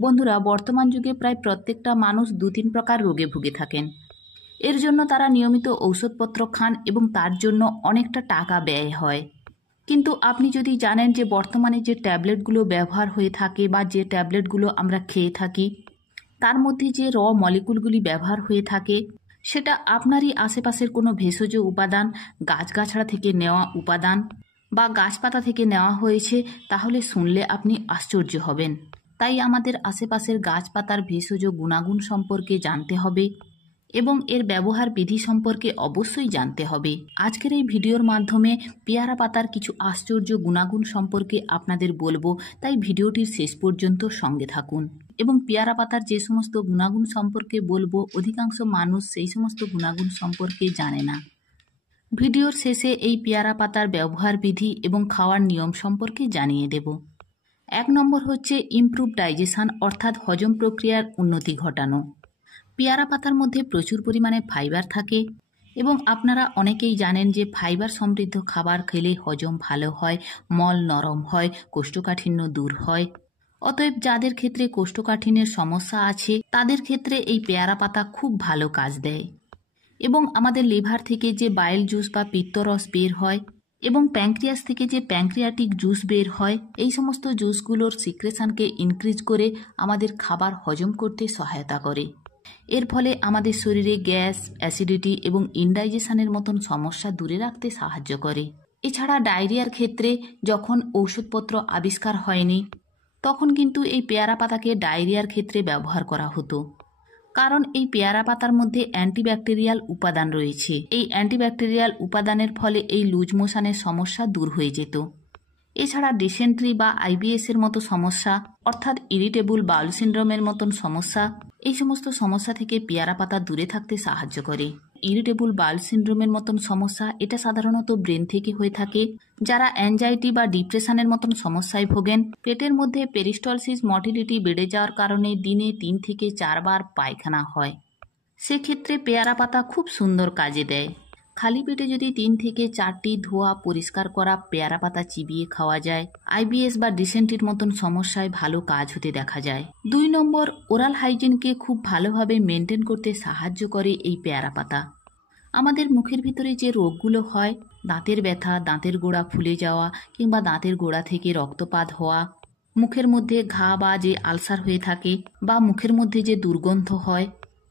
বন্ধুরা, বর্তমান যুগে প্রায় প্রত্যেকটা মানুষ ২-৩ প্রকার রোগে ভুগে থাকেন। এর জন্য তারা নিয়মিত ঔষধপত্র খান এবং তার জন্য অনেকটা টাকা ব্যয় হয়। কিন্তু আপনি যদি জানেন যে বর্তমানে যে ট্যাবলেটগুলো ব্যবহার হয়ে থাকে বা যে ট্যাবলেটগুলো আমরা খেয়ে থাকি, তার মধ্যে যে মলিকুলগুলি ব্যবহার হয়ে থাকে সেটা আপনারই আশেপাশের কোনো ভেষজ উপাদান, গাছগাছড়া থেকে নেওয়া উপাদান বা গাছপাতা থেকে নেওয়া হয়েছে, তাহলে শুনলে আপনি আশ্চর্য হবেন। তাই আমাদের আশেপাশের গাছপাতার ভেষজ গুণাগুণ সম্পর্কে জানতে হবে এবং এর ব্যবহার বিধি সম্পর্কে অবশ্যই জানতে হবে। আজকের এই ভিডিওর মাধ্যমে পেয়ারা পাতার কিছু আশ্চর্য গুণাগুণ সম্পর্কে আপনাদের বলবো, তাই ভিডিওটির শেষ পর্যন্ত সঙ্গে থাকুন। এবং পেয়ারা পাতার যে সমস্ত গুণাগুণ সম্পর্কে বলবো, অধিকাংশ মানুষ সেই সমস্ত গুণাগুণ সম্পর্কে জানে না। ভিডিওর শেষে এই পেয়ারা পাতার ব্যবহার বিধি এবং খাওয়ার নিয়ম সম্পর্কে জানিয়ে দেব। ১ নম্বর হচ্ছে ইমপ্রুভ ডাইজেশন, অর্থাৎ হজম প্রক্রিয়ার উন্নতি ঘটানো। পেয়ারা পাতার মধ্যে প্রচুর পরিমাণে ফাইবার থাকে এবং আপনারা অনেকেই জানেন যে ফাইবার সমৃদ্ধ খাবার খেলে হজম ভালো হয়, মল নরম হয়, কোষ্ঠকাঠিন্য দূর হয়। অতএব যাদের ক্ষেত্রে কোষ্ঠকাঠিন্যের সমস্যা আছে তাদের ক্ষেত্রে এই পেয়ারা পাতা খুব ভালো কাজ দেয়। এবং আমাদের লিভার থেকে যে বাইল জুস বা পিত্তরস বের হয় এবং প্যাঙ্ক্রিয়াস থেকে যে প্যাঙ্ক্রিয়াটিক জুস বের হয়, এই সমস্ত জুসগুলোর সিক্রেশনকে ইনক্রিজ করে আমাদের খাবার হজম করতে সহায়তা করে। এর ফলে আমাদের শরীরে গ্যাস, অ্যাসিডিটি এবং ইনডাইজেশনের মতন সমস্যা দূরে রাখতে সাহায্য করে। এছাড়া ডায়রিয়ার ক্ষেত্রে যখন ওষুধপত্র আবিষ্কার হয়নি, তখন কিন্তু এই পেয়ারা পাতাকে ডায়রিয়ার ক্ষেত্রে ব্যবহার করা হতো, কারণ এই পেয়ারা পাতার মধ্যে অ্যান্টিব্যাকটেরিয়াল উপাদান রয়েছে। এই অ্যান্টিব্যাকটেরিয়াল উপাদানের ফলে এই লুজ মোশনের সমস্যা দূর হয়ে যেত। এছাড়া ডিসেন্ট্রি বা আইবিএস এর মতো সমস্যা, অর্থাৎ ইরিটেবল বাউল সিন্ড্রোমের মতন সমস্যা, এই সমস্ত সমস্যা থেকে পেয়ারা পাতা দূরে থাকতে সাহায্য করে। ইরিটেবল বাউল সিন্ড্রোমের মতন সমস্যা এটা সাধারণত ব্রেন থেকে হয়ে থাকে। যারা অ্যাংজাইটি বা ডিপ্রেশনের মতন সমস্যায় ভোগেন, পেটের মধ্যে পেরিস্টলসিস মটিলিটি বেড়ে যাওয়ার কারণে দিনে ৩ থেকে ৪ বার পায়খানা হয়, সেক্ষেত্রে পেয়ারা পাতা খুব সুন্দর কাজে দেয়। খালি পেটে যদি ৩ থেকে ৪টি ধোয়া পরিষ্কার করা পেয়ারা পাতা চিবিয়ে খাওয়া যায়, আইবিএস বা ডিসেন্ট্রির মতন সমস্যায় ভালো কাজ হতে দেখা যায়। ২ নম্বর, ওরাল হাইজিনকে খুব ভালোভাবে মেনটেন করতে সাহায্য করে এই পেয়ারা পাতা। আমাদের মুখের ভিতরে যে রোগগুলো হয়, দাঁতের ব্যথা, দাঁতের গোড়া ফুলে যাওয়া কিংবা দাঁতের গোড়া থেকে রক্তপাত হওয়া, মুখের মধ্যে ঘা বা যে আলসার হয়ে থাকে বা মুখের মধ্যে যে দুর্গন্ধ হয়,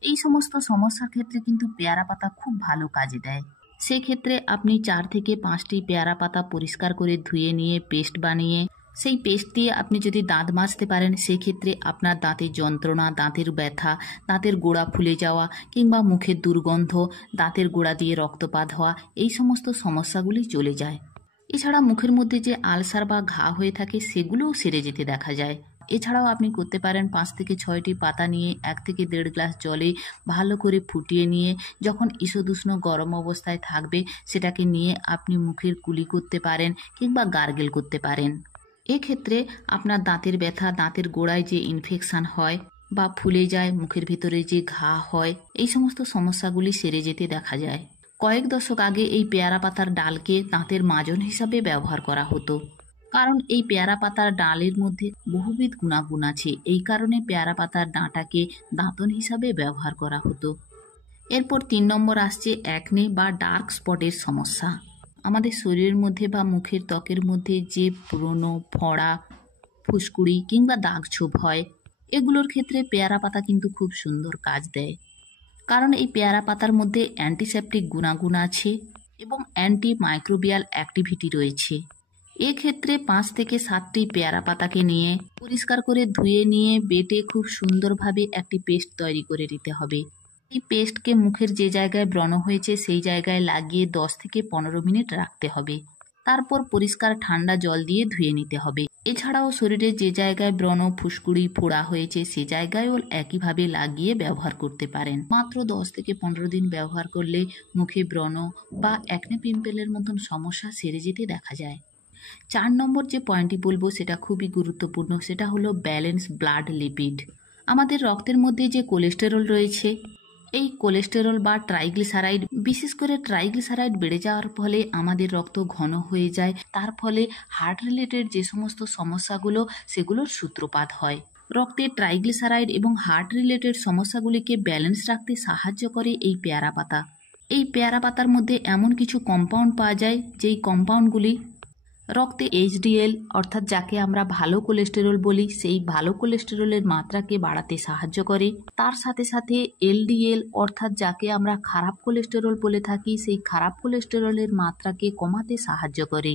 এই সমস্ত সমস্যার ক্ষেত্রে কিন্তু পেয়ারা পাতা খুব ভালো কাজে দেয়। সেক্ষেত্রে আপনি ৪ থেকে ৫টি পেয়ারা পাতা পরিষ্কার করে ধুয়ে নিয়ে পেস্ট বানিয়ে সেই পেস্ট দিয়ে আপনি যদি দাঁত মাজতে পারেন, সেক্ষেত্রে আপনার দাঁতের যন্ত্রণা, দাঁতের ব্যথা, দাঁতের গোড়া ফুলে যাওয়া কিংবা মুখের দুর্গন্ধ, দাঁতের গোড়া দিয়ে রক্তপাত হওয়া, এই সমস্ত সমস্যাগুলি চলে যায়। এছাড়া মুখের মধ্যে যে আলসার বা ঘা হয়ে থাকে সেগুলোও সেরে যেতে দেখা যায়। এছাড়াও আপনি করতে পারেন ৫ থেকে ৬টি পাতা নিয়ে ১ থেকে ১.৫ গ্লাস জলে ভালো করে ফুটিয়ে নিয়ে যখন ঈষদুষ্ণ গরম অবস্থায় থাকবে, সেটাকে নিয়ে আপনি মুখের কুলি করতে পারেন কিংবা গার্গেল করতে পারেন। এক্ষেত্রে আপনার দাঁতের ব্যথা, দাঁতের গোড়ায় যে ইনফেকশন হয় বা ফুলে যায়, মুখের ভিতরে যে ঘা হয়, এই সমস্ত সমস্যাগুলি সেরে যেতে দেখা যায়। কয়েক দশক আগে এই পেয়ারা পাতার ডালকে দাঁতের মাজন হিসাবে ব্যবহার করা হতো, কারণ এই পেয়ারা পাতার ডালের মধ্যে বহুবিধ গুণাগুণ আছে। এই কারণে পেয়ারা পাতার ডাঁটাকে দাঁতন হিসাবে ব্যবহার করা হতো। এরপর ৩ নম্বর আসছে অ্যাকনে বা ডার্ক স্পটের সমস্যা। আমাদের শরীরের মধ্যে বা মুখের ত্বকের মধ্যে যে পুরনো ফোড়া, ফুসকুড়ি কিংবা দাগ ছোপ হয়, এগুলোর ক্ষেত্রে পেয়ারা পাতা কিন্তু খুব সুন্দর কাজ দেয়, কারণ এই পেয়ারা পাতার মধ্যে অ্যান্টিসেপটিক গুণাগুণ আছে এবং অ্যান্টি মাইক্রোবিয়াল অ্যাক্টিভিটি রয়েছে। এক্ষেত্রে ৫ থেকে ৭টি পেয়ারা পাতাকে নিয়ে পরিষ্কার করে ধুয়ে নিয়ে বেটে খুব সুন্দরভাবে একটি পেস্ট তৈরি করে নিতে হবে। এই পেস্টকে মুখের যে জায়গায় ব্রণ হয়েছে সেই জায়গায় লাগিয়ে ১০ থেকে ১৫ মিনিট রাখতে হবে। তারপর পরিষ্কার ঠান্ডা জল দিয়ে ধুয়ে নিতে হবে। এছাড়াও শরীরে যে জায়গায় ব্রণ, ফুসকুড়ি, ফোড়া হয়েছে সে জায়গায়ও একইভাবে লাগিয়ে ব্যবহার করতে পারেন। মাত্র ১০ থেকে ১৫ দিন ব্যবহার করলে মুখে ব্রণ বা অ্যাকনে পিম্পলের মতন সমস্যা সেরে যেতে দেখা যায়। ৪ নম্বর যে পয়েন্টটি বলবো সেটা খুবই গুরুত্বপূর্ণ, সেটা হলো ব্যালেন্স ব্লাড লিপিড। আমাদের রক্তের মধ্যে যে কোলেস্টেরল রয়েছে, এই কোলেস্টেরল বা ট্রাইগ্লিসারাইড, বিশেষ করে ট্রাইগ্লিসারাইড বেড়ে যাওয়ার ফলে আমাদের রক্ত ঘন হয়ে যায়, তার ফলে হার্ট রিলেটেড যে সমস্ত সমস্যাগুলো সেগুলোর সূত্রপাত হয়। রক্তে ট্রাইগ্লিসারাইড এবং হার্ট রিলেটেড সমস্যাগুলিকে ব্যালেন্স রাখতে সাহায্য করে এই পেয়ারা পাতা। এই পেয়ারা পাতার মধ্যে এমন কিছু কম্পাউন্ড পাওয়া যায় যেই কম্পাউন্ডগুলি রক্তে এইচডিএল অর্থাৎ যাকে আমরা ভালো কোলেস্টেরল বলি সেই ভালো কোলেস্টেরলের মাত্রাকে বাড়াতে সাহায্য করে। তার সাথে সাথে এলডিএল অর্থাৎ যাকে আমরা খারাপ কোলেস্টেরল বলে থাকি সেই খারাপ কোলেস্টেরলের মাত্রাকে কমাতে সাহায্য করে।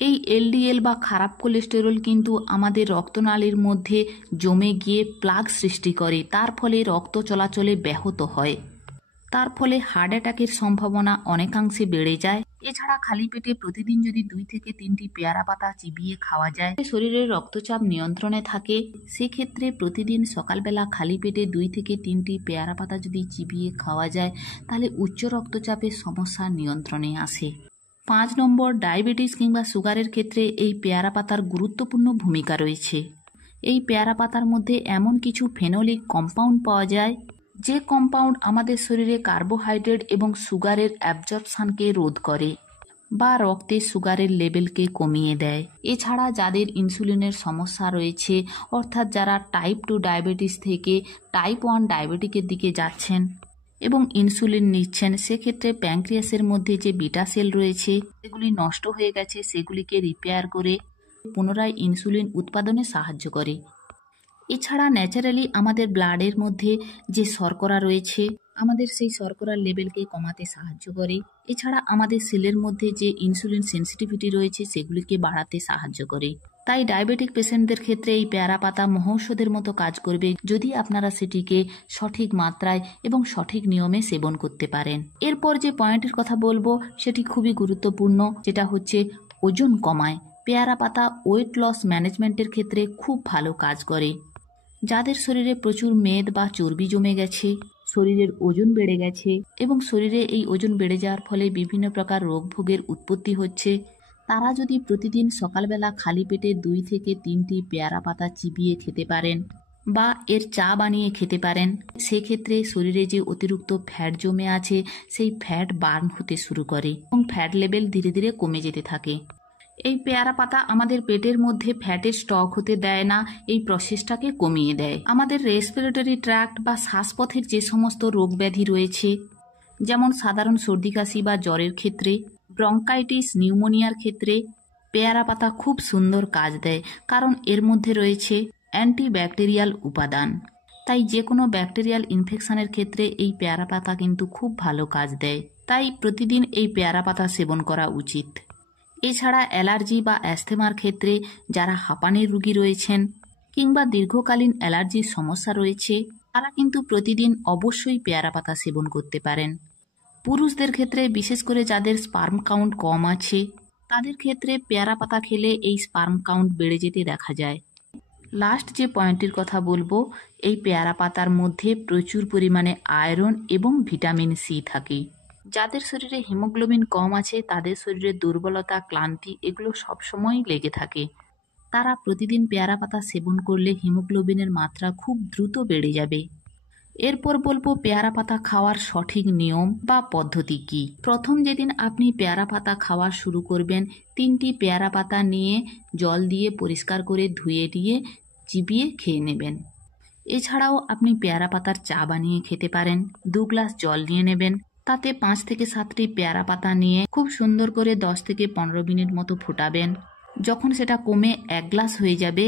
এই এলডিএল বা খারাপ কোলেস্টেরল কিন্তু আমাদের রক্তনালীর মধ্যে জমে গিয়ে প্লাগ সৃষ্টি করে, তার ফলে রক্ত চলাচলে ব্যাহত হয়, তার ফলে হার্ট অ্যাটাকের সম্ভাবনা অনেকাংশে বেড়ে যায়। এছাড়া খালি পেটে প্রতিদিন যদি 2 থেকে 3টি পেয়ারা পাতা চিবিয়ে খাওয়া যায় শরীরের রক্তচাপ নিয়ন্ত্রণে থাকে। সেক্ষেত্রে প্রতিদিন সকালবেলা খালি পেটে 2 থেকে 3টি পেয়ারা পাতা যদি চিবিয়ে খাওয়া যায় তাহলে উচ্চ রক্তচাপের সমস্যা নিয়ন্ত্রণে আসে। 5 নম্বর, ডায়াবেটিস কিংবা সুগারের ক্ষেত্রে এই পেয়ারা পাতার গুরুত্বপূর্ণ ভূমিকা রয়েছে। এই পেয়ারা পাতার মধ্যে এমন কিছু ফেনোলিক কম্পাউন্ড পাওয়া যায় যে কম্পাউন্ড আমাদের শরীরে কার্বোহাইড্রেট এবং সুগারের অ্যাবজর্পশনকে রোধ করে বা রক্তে সুগারের লেভেলকে কমিয়ে দেয়। এছাড়া যাদের ইনসুলিনের সমস্যা রয়েছে অর্থাৎ যারা টাইপ 2 ডায়াবেটিস থেকে টাইপ 1 ডায়াবেটিকের দিকে যাচ্ছেন এবং ইনসুলিন নিচ্ছেন, সেক্ষেত্রে প্যানক্রিয়াসের মধ্যে যে বিটা সেল রয়েছে সেগুলি নষ্ট হয়ে গেছে সেগুলিকে রিপেয়ার করে পুনরায় ইনসুলিন উৎপাদনে সাহায্য করে। এছাড়া ন্যাচারালি আমাদের ব্লাডের মধ্যে যে শর্করা রয়েছে আমাদের সেই শর্করার লেভেলকে কমাতে সাহায্য করে। এছাড়া আমাদের সেলের মধ্যে যে ইনসুলিন সেন্সিটিভিটি রয়েছে সেগুলিকে বাড়াতে সাহায্য করে। তাই ডায়াবেটিক পেশেন্টদের ক্ষেত্রে এই পেয়ারা পাতা মহৌষধের মতো কাজ করবে যদি আপনারা সেটিকে সঠিক মাত্রায় এবং সঠিক নিয়মে সেবন করতে পারেন। এরপর যে পয়েন্টের কথা বলবো সেটি খুবই গুরুত্বপূর্ণ, যেটা হচ্ছে ওজন কমায়। পেয়ারা পাতা ওয়েট লস ম্যানেজমেন্টের ক্ষেত্রে খুব ভালো কাজ করে। যাদের শরীরে প্রচুর মেদ বা চর্বি জমে গেছে, শরীরের ওজন বেড়ে গেছে এবং শরীরে এই ওজন বেড়ে যাওয়ার ফলে বিভিন্ন প্রকার রোগ ভোগের উৎপত্তি হচ্ছে, তারা যদি প্রতিদিন সকালবেলা খালি পেটে 2 থেকে 3টি পেয়ারা পাতা চিবিয়ে খেতে পারেন বা এর চা বানিয়ে খেতে পারেন, সেক্ষেত্রে শরীরে যে অতিরিক্ত ফ্যাট জমে আছে সেই ফ্যাট বার্ন হতে শুরু করে এবং ফ্যাট লেভেল ধীরে ধীরে কমে যেতে থাকে। এই পেয়ারা পাতা আমাদের পেটের মধ্যে ফ্যাটের স্টক হতে দেয় না, এই প্রসেসটাকে কমিয়ে দেয়। আমাদের রেসপিরেটরি ট্র্যাক্ট বা শ্বাসপথের যে সমস্ত রোগ ব্যাধি রয়েছে, যেমন সাধারণ সর্দি কাশি বা জ্বরের ক্ষেত্রে, ব্রঙ্কাইটিস, নিউমোনিয়ার ক্ষেত্রে পেয়ারা পাতা খুব সুন্দর কাজ দেয়, কারণ এর মধ্যে রয়েছে অ্যান্টিব্যাকটেরিয়াল উপাদান। তাই যে কোনো ব্যাকটেরিয়াল ইনফেকশনের ক্ষেত্রে এই পেয়ারা পাতা কিন্তু খুব ভালো কাজ দেয়। তাই প্রতিদিন এই পেয়ারা পাতা সেবন করা উচিত। এছাড়া অ্যালার্জি বা অ্যাস্থেমার ক্ষেত্রে যারা হাঁপানির রোগী রয়েছেন কিংবা দীর্ঘকালীন অ্যালার্জির সমস্যা রয়েছে তারা কিন্তু প্রতিদিন অবশ্যই পেয়ারা পাতা সেবন করতে পারেন। পুরুষদের ক্ষেত্রে বিশেষ করে যাদের স্পার্ম কাউন্ট কম আছে তাদের ক্ষেত্রে পেয়ারা পাতা খেলে এই স্পার্ম কাউন্ট বেড়ে যেতে দেখা যায়। লাস্ট যে পয়েন্টের কথা বলবো, এই পেয়ারা পাতার মধ্যে প্রচুর পরিমাণে আয়রন এবং ভিটামিন সি থাকে। যাদের শরীরে হিমোগ্লোবিন কম আছে তাদের শরীরে দুর্বলতা, ক্লান্তি এগুলো সবসময়ই লেগে থাকে। তারা প্রতিদিন পেয়ারা পাতা সেবন করলে হিমোগ্লোবিনের মাত্রা খুব দ্রুত বেড়ে যাবে। এরপর বলবো পেয়ারা পাতা খাওয়ার সঠিক নিয়ম বা পদ্ধতি কি। প্রথম যেদিন আপনি পেয়ারা পাতা খাওয়া শুরু করবেন 3টি পেয়ারা পাতা নিয়ে জল দিয়ে পরিষ্কার করে ধুয়ে দিয়ে চিবিয়ে খেয়ে নেবেন। এছাড়াও আপনি পেয়ারা পাতার চা বানিয়ে খেতে পারেন। 2 গ্লাস জল নিয়ে নেবেন, তাতে 5 থেকে 7টি পেয়ারা পাতা নিয়ে খুব সুন্দর করে 10 থেকে 15 মিনিট মতো ফোটাবেন। যখন সেটা কমে 1 গ্লাস হয়ে যাবে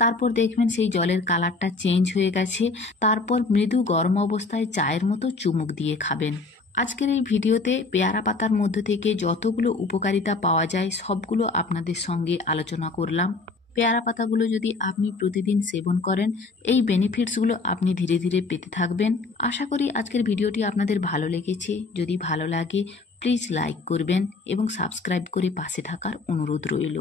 তারপর দেখবেন সেই জলের কালারটা চেঞ্জ হয়ে গেছে, তারপর মৃদু গরম অবস্থায় চায়ের মতো চুমুক দিয়ে খাবেন। আজকের এই ভিডিওতে পেয়ারা পাতার মধ্যে থেকে যতগুলো উপকারিতা পাওয়া যায় সবগুলো আপনাদের সঙ্গে আলোচনা করলাম। পেয়ারা পাতাগুলো যদি আপনি প্রতিদিন সেবন করেন এই বেনিফিটসগুলো আপনি ধীরে ধীরে পেতে থাকবেন। আশা করি আজকের ভিডিওটি আপনাদের ভালো লেগেছে। যদি ভালো লাগে প্লিজ লাইক করবেন এবং সাবস্ক্রাইব করে পাশে থাকার অনুরোধ রইল।